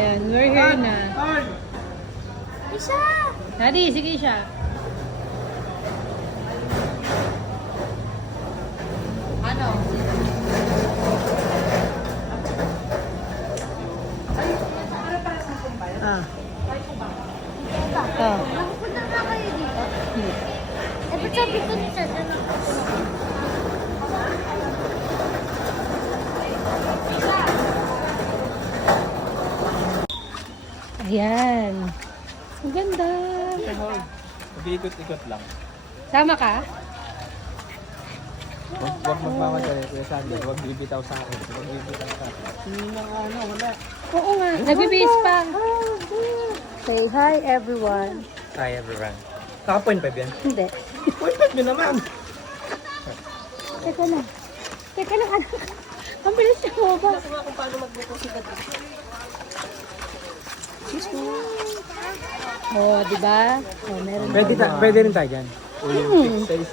Ayan, we're here na. Isa! Daddy, sige siya. Ano? Ah. Nakapunta na kayo dito? Eh, ba't sabi ko ni Sasa na Ayan. Ang ganda. Mag-ikot-ikot lang. Sama ka? Huwag magmamadali, Kuya Sander. Huwag bibitaw sa akin. Huwag bibitaw sa akin. Hindi na wala. Oo nga. Nagbibihis pa. Say hi everyone. Hi everyone. Naka 0.5 yan? Hindi. 0.5 din naman! Teka lang. Teka lang. Ang bilis niya mo ba? kung paano magbuko si Gabi. Oh, di ba? Oh, meron. Pwede rin tayo dyan. Olympic size.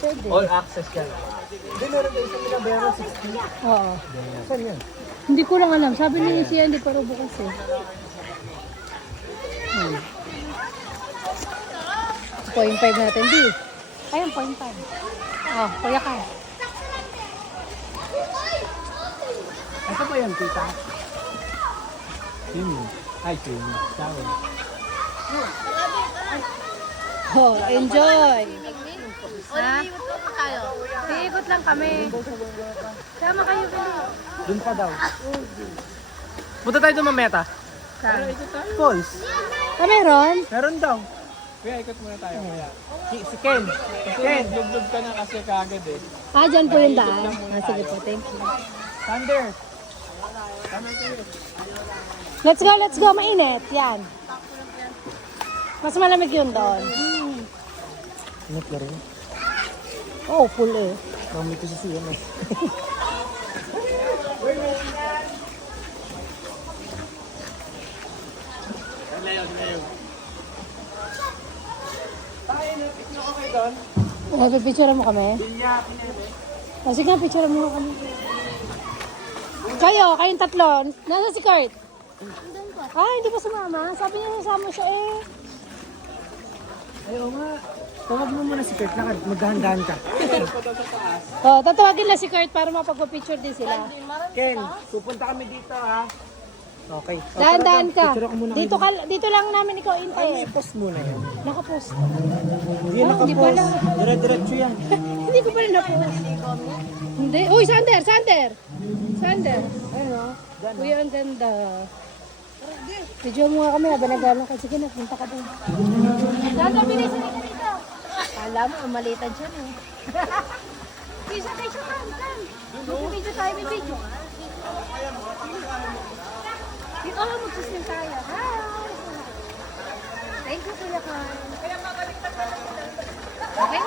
Pwede. All access yan. Hindi, meron tayo isang binabayaran 60. Oo. Saan yan? Hindi ko lang alam. Sabi ni siya hindi pa rin bukas eh. 0.5 natin, di. Ayun, 0.5. Oh, kuya ka. Ito ba yan, tita? Swimming. Hi, swimming. Sabi. Oh, enjoy. Ha? tayo. Iikot lang kami. Sama kayo, Billy. Doon pa daw. Punta tayo doon mameta. Saan? Falls. Ah, meron? Meron daw. Kuya, ikot muna tayo. Kuya. Si Ken. Ken, dugdug ka na kasi kagad eh. Ah, dyan po yung daan. Ah, sige po, thank you. Thunder. Let's go. Mainit. Yan. Mas malamig yun doon. Ingat na rin. Oh, full eh. Namit ko sa siya na. Pipicture mo kami? Oh, sige, picture mo kami. Kayong tatlo. Nasa si Kurt? Ah, hindi pa sumama. Sabi niya sasama siya eh. Ayaw nga. Tawag mo muna si Kurt. Magdahan-dahan ka. Oh, tatawagin lang si Kurt para mapagpa-picture din sila. Ken, pupunta kami dito ha. Okay. Dahan-dahan ka. Picture ako muna kayo. Dito lang namin ikaw Ay, intay. i-post muna yan. Nakapost. Hindi Hindi nakapost. pala. Dire-diretso yan. Hindi ko pala na-post. Hindi. Uy, Sander! Ayun o. Uy, ang ganda. Video mo nga kami habang nagano ka. Sige na, punta ka doon. Sander, bilisan ka dito. Kala mo, malitan siya eh. Bisa kayo siya kan. Video tayo, may video. Dito lang mag-susmin tayo. Hi! Thank you, Kuya Kan. Okay?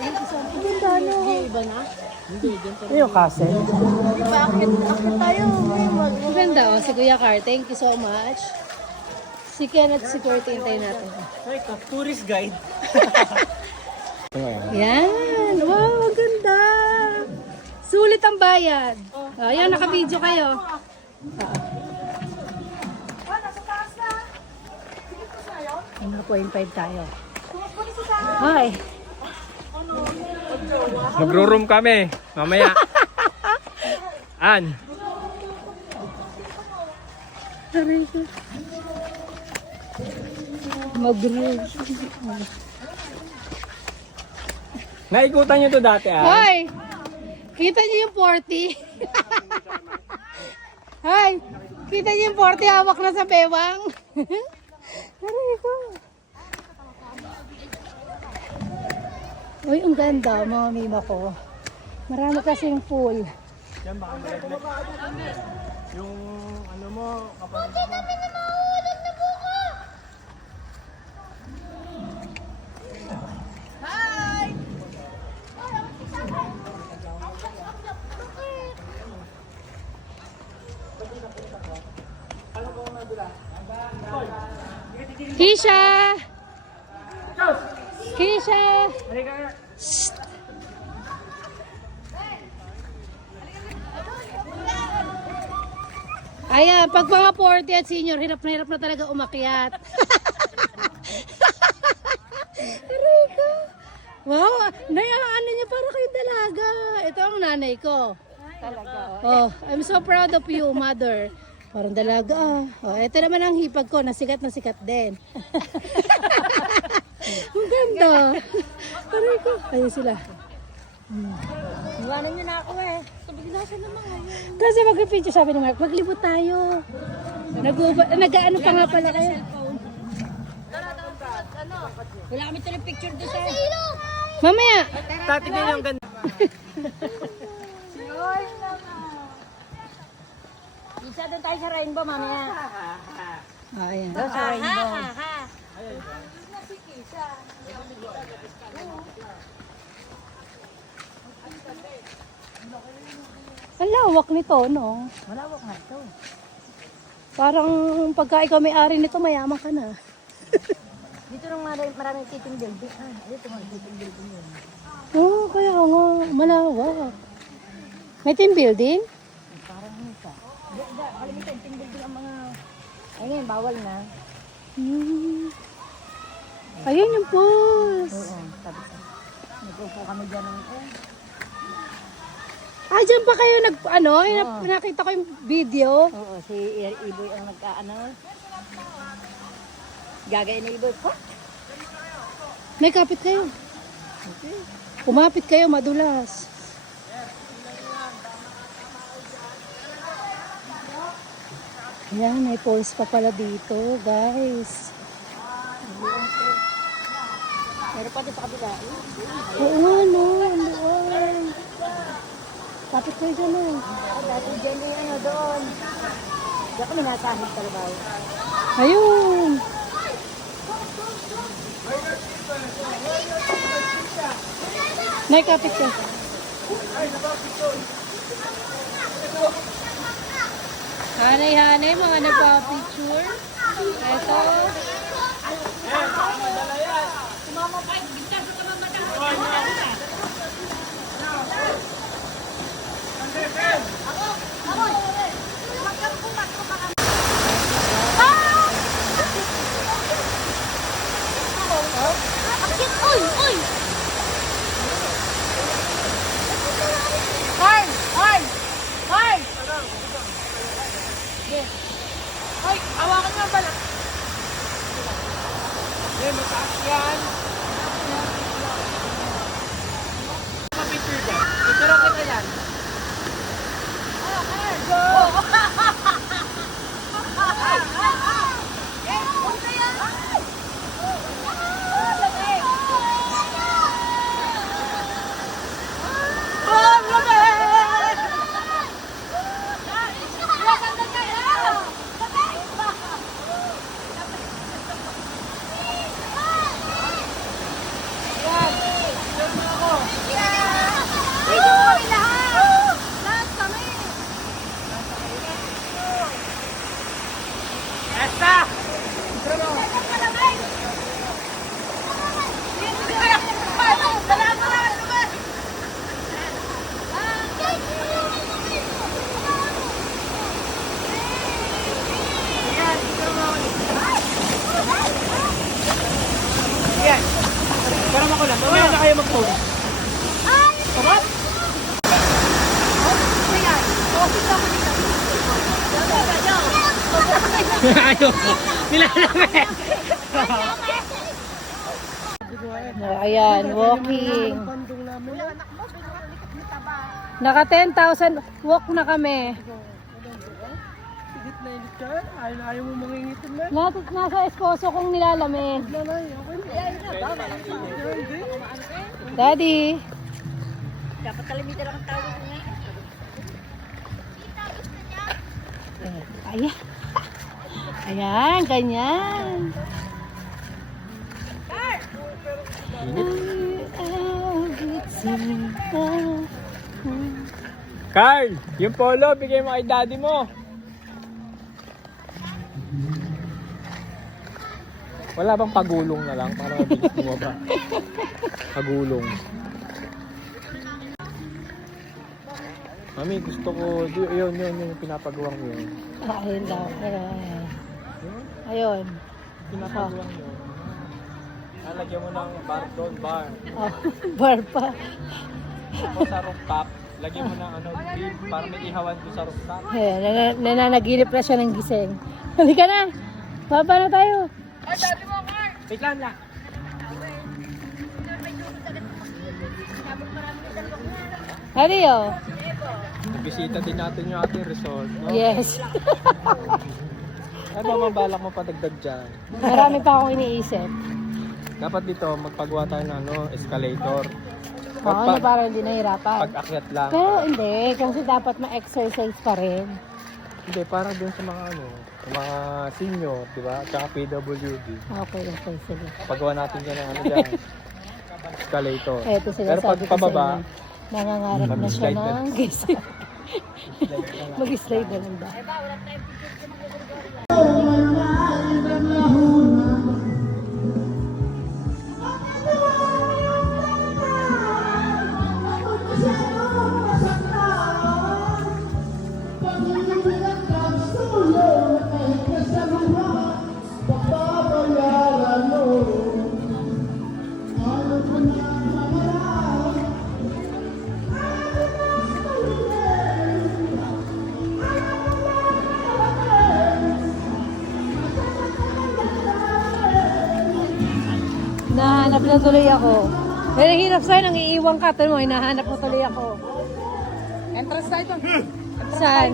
Thank you so much. Ang ganda, no? Iba na? Ano yung castle? Bakit tayo? Ang ganda, oh. Si Kuya Car. Thank you so much. Si Ken at si Kurt, hintayin natin. Ay, tourist guide. Yan! Wow, ang ganda! Sulit ang bayad. Oh, yan, naka-video kayo. Ano, 0.5 tayo. Hi! Magro-room kami. Mamaya. An. Mag-room. Naikutan nyo to dati ah. Hoy! Kita niyo yung 40? Hoy! Kita niyo yung 40 hawak na sa bewang? Aray ko. Uy, ang ganda mga mima ko. Marami kasing pool. Yan baka malaglag. Yung ano mo, kapatid mo. Kisha! Kisha! Shh! Ayan, pag mga 40 at senior, hirap na talaga umakyat. Aray ko. Wow, ano niya para kayo dalaga. Ito ang nanay ko. Talaga. Oh, I'm so proud of you, mother. Parang dalaga ah. Oh, ito naman ang hipag ko, na sikat din. Ang ganda. Aray ko. Ayun sila. Iwanan niyo na ako eh. Sabi ko, nasa naman ngayon. Kasi mag-picture, sabi ni Mark, maglibot tayo. Nag-ano pa nga pala kayo. Wala kami tuloy picture doon sa... Mamaya. Tatignan yung ganda. Isa doon tayo sa rainbow, mamaya. Ah, ayan. Doon sa rainbow. Ang lawak nito, no? Malawak nga ito. Parang pagka ikaw may-ari nito, mayaman ka na. Dito nang maraming titing building. Dito mga titing building yun. Oo, kaya nga, malawak. May team building? Parang isa. Kalimitan titing building ang mga... Ay ngayon, bawal na. Ayun yung post. Oo, sabi ko. Nag-upo kami dyan ng... Ah, dyan pa kayo nakita ko yung video. Oo, si Iboy ang gagayin ni Iboy ko. May kapit kayo. Kumapit kayo, madulas. Ayan, may poles pa pala dito, guys. Meron pa din sa kabila. Oo nga, no. Ang luwag. Kapit kayo dyan, no. Dati dyan doon. Diyan kami nasahid talaga. Ayun. Nay, kapit ka. Hanay-hanay, mga nagpa-picture. Ito. Uy! Uy! Hoy! Hoy! Hoy! Ay, hawakan nga pala. Eh, mataas yan. Mapicture dyan. Picture kita yan. Esta! Yan. Parang ako lang. Mamaya na kayo mag-phone. Ayaw. Nilalamig. Ayan, walking. Naka 10,000 walk na kami. Higit na higit ka. Ayaw mo mangingitin na. Nasa esposo kong nilalamig. Daddy. Dapat kalimitan lang ang tawag ko nga. Ayan. Ayan, ganyan. Carl, yung polo, bigay mo kay daddy mo. Wala bang pagulong na lang para mabilis bumaba? Pagulong. Mami, gusto ko, yun, yung pinapagawang yun. Ayun daw. Yun, Ayun. pinapagawang yun. Lalagyan mo ng bar doon, bar. Oh, bar pa. Tapos sa rooftop, lagyan mo ng beef para may ihawan ko sa rooftop. Ayan, nananaginip na siya ng gising. Halika na. Baba na tayo. Wait lang lang. Hali oh. Bisita din natin yung ating resort, no? Yes. Ano ba mabalak mo padagdag dyan? Marami pa akong iniisip. Dapat dito, magpagawa tayo ng escalator. Oo, na parang hindi nahirapan. Pag-akyat lang. Pero hindi, kasi dapat ma-exercise pa rin. Hindi, para dun sa mga sa mga senior, di ba? Tsaka PWD. Okay, sige. Pagawa natin dyan ng dyan. Escalator. Eto sila Pero pag pababa, nangangarap na siya mag-slide na. ng gising. Mag-slide na lang daw. Nahanap na tuloy ako. Pero hirap sa'yo, nang iiwang ka. Tignan mo, hinahanap mo tuloy ako. entrance tayo doon. Saan?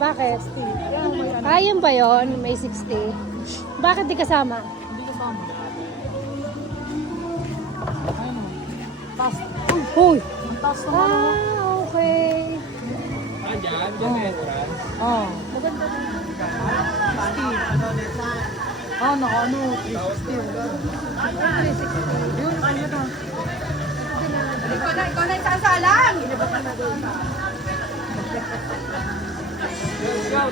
Bakit? Ayun ba yun? May 60. Bakit di kasama? Hindi ka sama. Uy! Ang taas Okay. Dyan na entrance. Oh. Ano, 360. Yun, kanya na. Ikaw na isasalang! Let's go.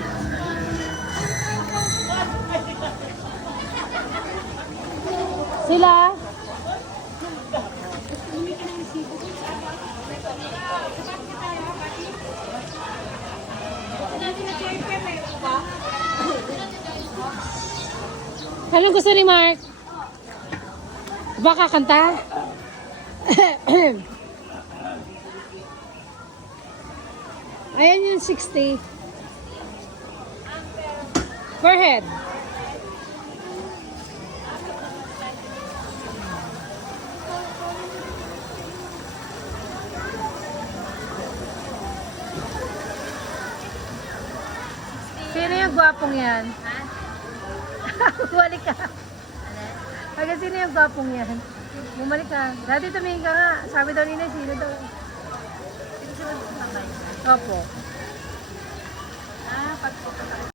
Sila? Anong gusto ni Mark? Baka kanta? Ayan yung 60. Per head. Sino yung gwapong yan? Bumalik ka. Pagka sino yung gwapong yan? Bumalik ka. Dati tumingin ka nga. Sabi daw nila, sino daw? Opo.